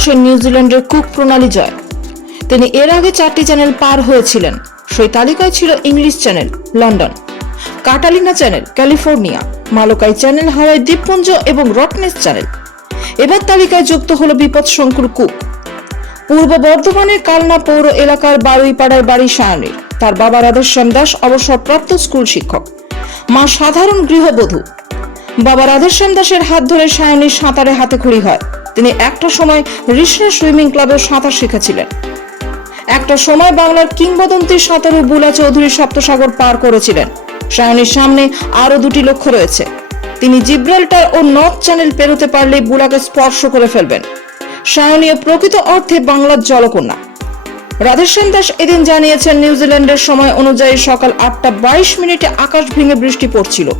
আসে নিউজিল্যান্ডের কুক প্রণালী জয়। তিনি এর আগে 4টি চ্যানেল পার হয়েছিলেন। সেই তালিকায় ছিল English Channel London, Catalina Channel California, Molokai Channel Hawaii দ্বীপপুঞ্জ এবং রকনেস চ্যানেল। এবার তালিকায় যুক্ত হলো বিপদশঙ্কুর কুক। পূর্ব বর্ধমানের কালনা পৌর এলাকার বারুইপাড়ার বাড়ি সায়নীর। তার বাবা রাধেশ্যাম দাস অবসরপ্রাপ্ত স্কুল শিক্ষক, মা সাধারণ গৃহবধূ। বাবা রাধেশ্যাম দাসের হাত ধরে সায়নীর সাঁতারে হাতেখড়ি হয়। তিনি একটা সময় ঋষরা সুইমিং ক্লাবে সাঁতার শিখেছিলেন। একটা সময় বাংলার কিংবদন্তি সাঁতারু বুলা চৌধুরী সপ্তসাগর পার করেছিলেন। সায়নীর সামনে আরো 2টি লক্ষ্য রয়েছে। তিনি জিব্রাল্টার ও নর্থ চ্যানেল পেরোতে পারলেই বুলাকে স্পর্শ করে ফেলবেন। সায়নীয় প্রকৃত অর্থে বাংলার জলকন্যা। রাধেশ্যাম দাস এদিন জানিয়েছেন, নিউজিল্যান্ডের সময় অনুযায়ী সকাল 8:22 আকাশ ভেঙে বৃষ্টি পড়ছিল।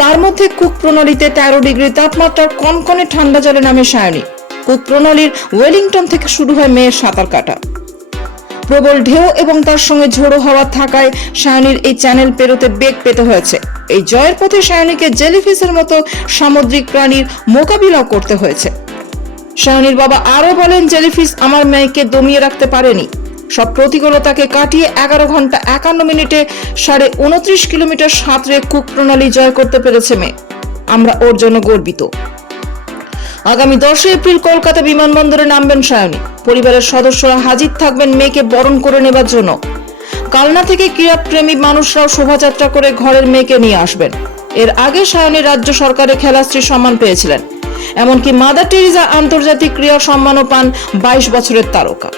তার মধ্যে কুক প্রণালীতে 13 ডিগ্রি তাপমাত্রার কনকনে ঠান্ডা জলে নামে সায়নী। কুক প্রণালীর ওয়েলিংটন থেকে শুরু হয় মেয়ের সাঁতার কাটা। প্রবল ঢেউ এবং তার সঙ্গে ঝোড়ো হাওয়া থাকায় সায়নীর এই চ্যানেল পেরোতে বেগ পেতে হয়েছে। এই জয়ের পথে সায়নীকে জেলিফিশের মতো সামুদ্রিক প্রাণীর মোকাবিলাও করতে হয়েছে। সায়নীর বাবা আরো বলেন, জেলিফিশ আমার মেয়েকে দমিয়ে রাখতে পারেনি। সব প্রতিকূলতাকে কাটিয়ে 11 ঘন্টা 51 মিনিটে 29.5 কিলোমিটার সাঁতরে কুক প্রণালী জয় করতে পেরেছে মেয়ে। আমরা ওর জন্য গর্বিত। আগামী 10 এপ্রিল কলকাতা বিমানবন্দরে নামবেন সায়নী। পরিবারের সদস্যরা হাজির থাকবেন মেয়েকে বরণ করে নেবার জন্য। কালনা থেকে ক্রীড়াপ্রেমী মানুষরাও শোভাযাত্রা করে ঘরের মেয়েকে নিয়ে আসবেন। এর আগে সায়নী রাজ্য সরকারের খেলাশ্রী সম্মান পেয়েছিলেন। এমনকি মাদার টেরিজা আন্তর্জাতিক ক্রীড়া সম্মানও পান 22 বছরের তারকা।